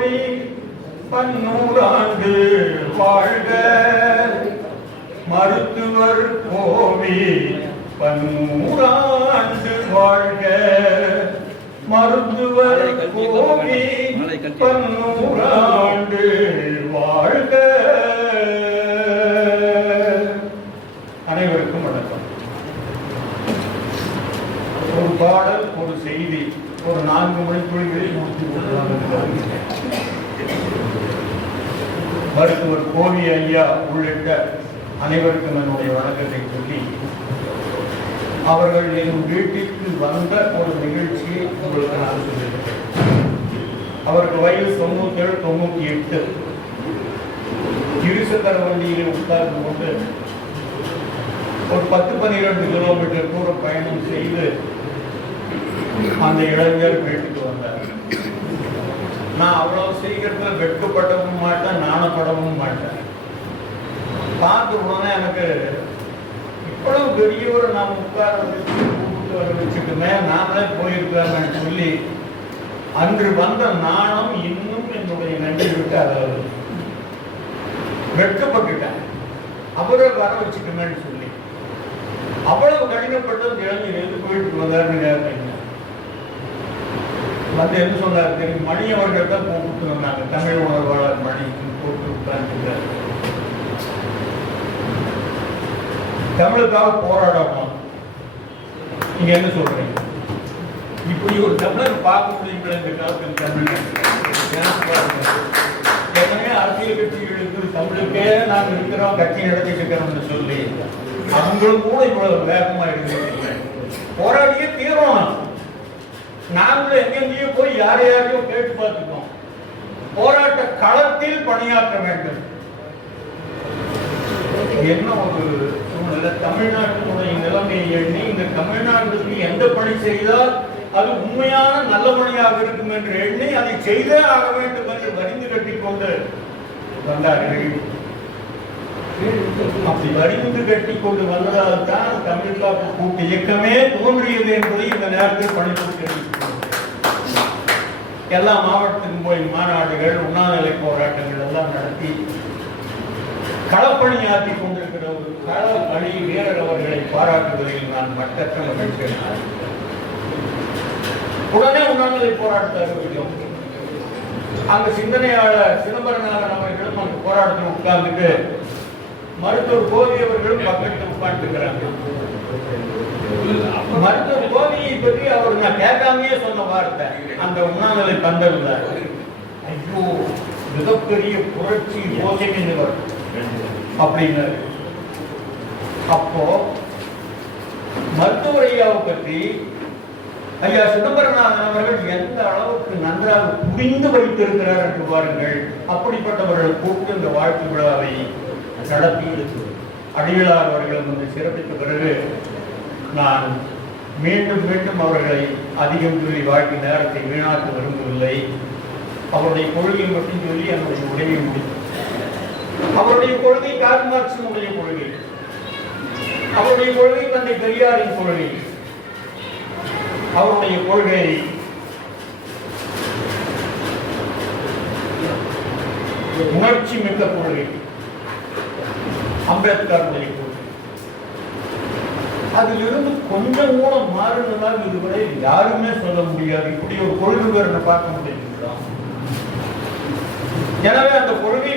கோவி பன்னூறாண்டு வாழ்க. மருத்துவர் கோவி பன்னூறாண்டு வாழ்க. மருத்துவர் கோவி பன்னூறாண்டு வாழ்க அனைவருக்கும் வணக்கம் ஒரு பாடல் ஒரு செய்தி ஒரு நான்கு மணிக்குள்ளில் முடித்து கொடுக்கலாம் மருத்துவர் கோவி ஐயா உள்ளிட்ட அனைவருக்கும் என்னுடைய வணக்கத்தை சொல்லி அவர்கள் என் வீட்டிற்கு வந்த ஒரு நிகழ்ச்சியை உங்களுக்கு நான் சொல்லியிருக்கேன் அவர்கள் வயது தொண்ணூத்தி ஏழு தொண்ணூத்தி எட்டு இருசக்கர வண்டியில் உட்கார்ந்து கொண்டு ஒரு பத்து பன்னிரண்டு கிலோமீட்டர் தூரம் பயணம் செய்து அந்த இளைஞர் வீட்டுக்கு வந்தார். நான் அவ்வளவு சீக்கிரத்தில் வெட்கப்படவும் மாட்டேன் நாணப்படவும் மாட்டேன். பார்த்து உடனே எனக்கு இவ்வளவு பெரியவர் நாம் உட்கார வச்சு கூப்பிட்டு வர வச்சுட்டுமே நாமளே போயிருக்கலாம்னு சொல்லி அன்று வந்த நாணம் இன்னும் என்னுடைய நன்றி விட்டு அதாவது வெட்கப்பட்டுட்டேன் அவரே வர வச்சுக்கணும்னு சொல்லி. அவ்வளவு கடினப்பட்டது இளைஞர் எது போயிட்டு வந்தாருன்னு கேட்டீங்க. வந்து என்ன சொன்னார் தெரியும்? மணி அவர்கள் தான் கூப்பிட்டு வந்தாங்க. தமிழ் உணர்வாளர் மணி கூப்பிட்டு உட்கார்ந்துருக்காரு தமிழுக்காக போராடணும். நீங்க என்ன சொல்றீங்க? இப்படி ஒரு தமிழர் பார்க்க முடியுங்களா இந்த காலத்தில் தமிழ்? எனக்கு ஏற்கனவே அரசியல் கட்சிகளுக்கு தமிழுக்கே நாங்கள் இருக்கிறோம் கட்சி நடத்திட்டு இருக்கிறோம்னு சொல்லி அவங்களும் கூட இவ்வளவு வேகமா இருக்கு போராடியே தீரும் நாங்களும் எங்கெங்கேயோ போய் யார் யாரையோ கேட்டு பார்த்துக்கோம் போராட்ட களத்தில் பணியாற்ற வேண்டும். என்ன ஒரு சூழ்நிலை? தமிழ்நாட்டினுடைய நிலைமையை எண்ணி இந்த தமிழ்நாட்டுக்கு எந்த பணி செய்தால் அது உண்மையான நல்ல பணியாக இருக்கும் என்று எண்ணி அதை செய்தே ஆக வேண்டும் என்று வரிந்து கட்டிக் கொண்டு வந்தார்கள். அப்படி வரிந்து கட்டி கொண்டு வந்ததால் தான் தமிழ் காப்பு கூட்டு இயக்கமே தோன்றியது என்பதை இந்த நேரத்தில் படித்து எல்லா மாவட்டத்துக்கும் போய் மாநாடுகள் உண்ணாநிலை போராட்டங்கள் எல்லாம் நடத்தி களப்பணியாற்றி கொண்டிருக்கிற ஒரு கள வழி வீரர் அவர்களை பாராட்டுவதில் நான் மட்டற்ற மகிழ்ச்சி உடனே உண்ணாமலை போராட்டத்தை அறிவிக்கும் அங்க சிந்தனையாளர் சிதம்பரநாதன் அவர்களும் அந்த போராட்டத்தில் உட்கார்ந்துட்டு மருத்துவர் கோவி அவர்களும் பக்கத்தில் உட்கார்ந்துக்கிறாங்க மருத்துவர் கோவியை பற்றி அவர் நான் கேட்காமயே சொன்ன வார்த்தை. அந்த உண்ணாநிலை பந்தல்ல. ஐயோ மிகப்பெரிய புரட்சி யோசனை யோசனைவர் அப்படின்னு அப்போ மருத்துவர் ஐயாவை பற்றி ஐயா சிதம்பரநாதன் அவர்கள் எந்த அளவுக்கு நன்றாக புரிந்து வைத்திருக்கிறார் என்று பாருங்கள். அப்படிப்பட்டவர்கள் கூப்பிட்டு இந்த வாழ்த்து விழாவை நடத்தி அடிகளார் அவர்களும் வந்து சிறப்பித்த பிறகு நான் மீண்டும் மீண்டும் அவர்களை அதிகம் சொல்லி வாழ்க்கை நேரத்தை வீணாக்க விரும்பவில்லை. அவருடைய கொள்கை மட்டும் சொல்லி என்னுடைய உதவி முடித்து அவருடைய கொள்கை கார்ல் மார்க்சினுடைய கொள்கை. அவருடைய கொள்கை தந்தை பெரியாரின் கொள்கை. அவருடைய கொள்கை உணர்ச்சி மிக்க கொள்கை. அம்பேத்கருடைய கொள்கை. அதிலிருந்து கொஞ்சம் கூட மாறுனதால் இதுவரை யாருமே சொல்ல முடியாது. இப்படி ஒரு கொள்கை பார்க்க முடியுங்களா எனவே அந்த கொள்கை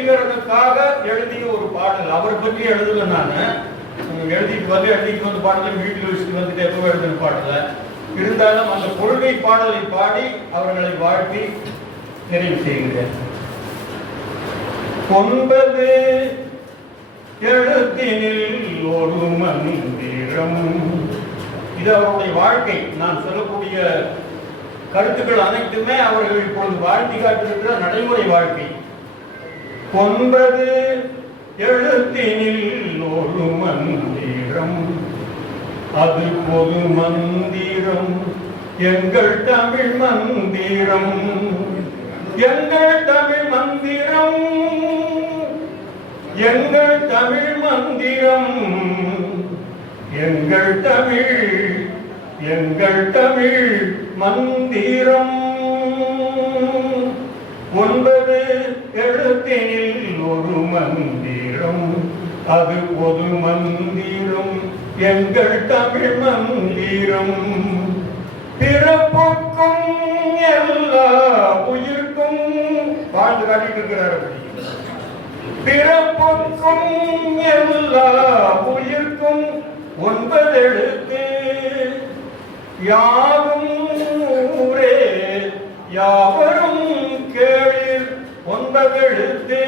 எழுதிய ஒரு பாடல் அவரை பற்றி எழுதல நான். எழுதிட்டு வந்து எழுதிட்டு வந்து பாடல வீட்டில் வச்சுட்டு வந்துட்டு எப்போ எழுதின பாடல. இருந்தாலும் அந்த கொள்கை பாடலை பாடி அவர்களை வாழ்த்தி நிறைவு செய்கிறேன். ஒன்பது எழுத்தினில் ஒரு மந்திரம். இது அவருடைய வாழ்க்கை. நான் சொல்லக்கூடிய கருத்துக்கள் அனைத்துமே அவர்கள் இப்பொழுது வாழ்த்தி காட்டிருக்கிற நடைமுறை வாழ்க்கை. ஒன்பது எழுத்தினில் ஒரு மந்திரம். அது பொது மந்திரம். எங்கள் தமிழ் மந்திரம். எங்கள் தமிழ் மந்திரம். எங்கள் தமிழ் மந்திரம். எங்கள் தமிழ் எங்கள் தமிழ் மந்திரம். ஒன்பது எழுத்தெனில் ஒரு மந்திரம். அது பொது மந்திரம். எங்கள் தமிழ் மந்திரம். பிறப்புக்கும் எல்லா உயிர்க்கும் வாழ்ந்து காட்டிட்டு இருக்கிறார் பிறப்புக்கும் எல்லா உயிர்க்கும் ஒன்பது எழுத்து. யார் ஒன்பது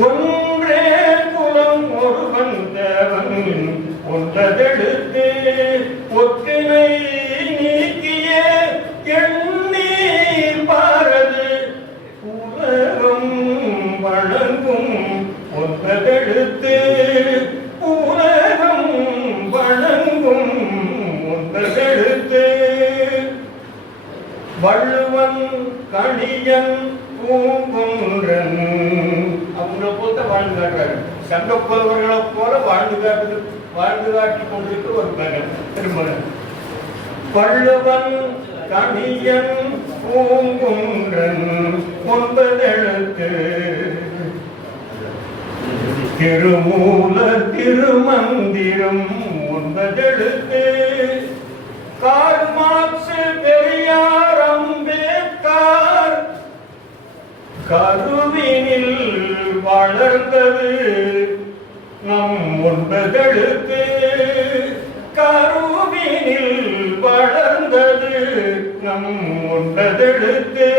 ஒன்றே குலம் ஒருவன் தேவன் ஒன்றதெழுத்து ஒத்தினை நீக்கிய எண்ணீர் பாரது உலகம் வழங்கும் ஒன்றதெடுத்து உலகம் வழங்கும் ஒன்றதெழுத்து வள்ளுவன் கணியன் பூங்குன்றன். அவங்கள போல வாழ்ந்து காட்டுறாரு. சங்க புலவர்களை போல வாழ்ந்து காட்டு வாழ்ந்து காட்டி கொண்டிருக்க ஒரு மகன். திருமணன் வள்ளுவன் கணியன் பூங்குன்றன். ஒன்பதெழுத்து திருமூல திருமந்திரம் ஒன்பதெழுத்து கருவினில் வளர்ந்தது நம் ஒன்பதெழுத்து. கருவினில் வளர்ந்தது நம் ஒன்பதெழுத்து.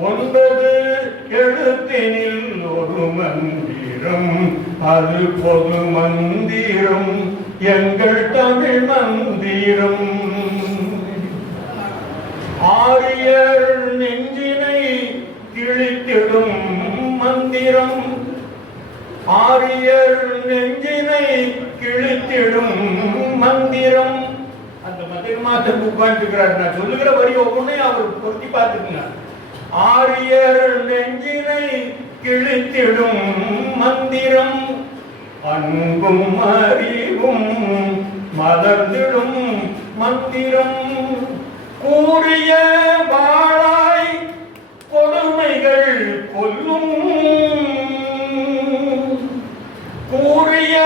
ஒன்பது எழுத்தினில் ஒரு மந்திரம் அது பொது மந்திரம் எங்கள் தமிழ் மந்திரம். ஆரியர் நெஞ்ச கிழித்திடும் மந்திரம். ஆரியர் நெஞ்சினை கிழித்திடும் மந்திரம். அந்த மந்திரமாத்த உட்கார்ந்துக்கிறார் நான் சொல்லுகிற வரி ஒவ்வொன்றையும் அவர் பொருத்தி பார்த்துக்குங்க ஆரியர் நெஞ்சினை கிழித்திடும் மந்திரம். அன்பும் அறிவும் மலர்ந்திடும் மந்திரம். கூறிய வா கொல்லும் கூறிய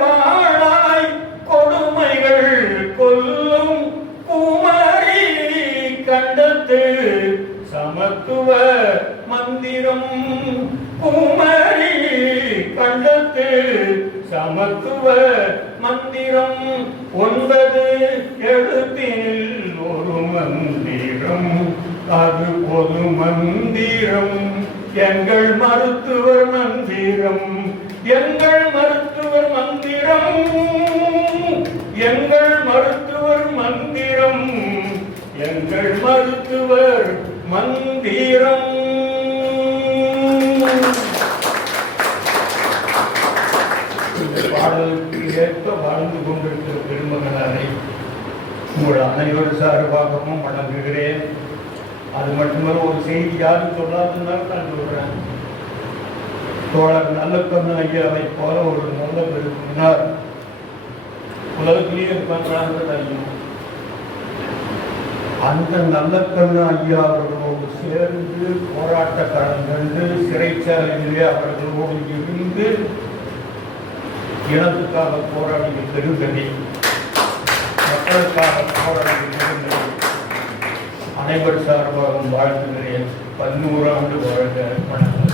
வாழாய் கொடுமைகள் கொல்லும் குமரி கண்டத்து சமத்துவ மந்திரம். குமரி கண்டத்து சமத்துவ மந்திரம். ஒன்பது எழுத்தினில் ஒரு மந்திரம். அது பொது மந்திரம். எங்கள் மருத்துவர் மந்திரம் எங்கள் மருத்துவர் மந்திரம் எங்கள் மருத்துவர் மந்திரம் எங்கள் மருத்துவர் மந்திரம். பாடலுக்கு ஏற்ப வாழ்ந்து கொண்டிருக்கிற பெருமகனாரை உங்கள் அனைவரும் சார்பாகவும் வணங்குகிறேன். அது மட்டுமல்ல ஒரு செய்தி யாரும் சொல்லாதுன்னாலும் நான் சொல்றேன். தோழர் கண்ணு ஐயாவை போல ஒரு நல்ல பெருமினார் உலகத்திலேயே இருப்பாங்க அறியும் அந்த நல்லக்கண்ணு ஐயா அவர்களோடு சேர்ந்து போராட்ட களம் சிறைச்சாலையிலே அவர்களோடு இருந்து இனத்துக்காக போராடிய பெருங்கதி மக்களுக்காக போராடிய பெருங்கதி. அனைவர் சார்பாகவும் வாழ்த்துகிறேன் பன்னூறாண்டு வாழ்க வணக்கம்.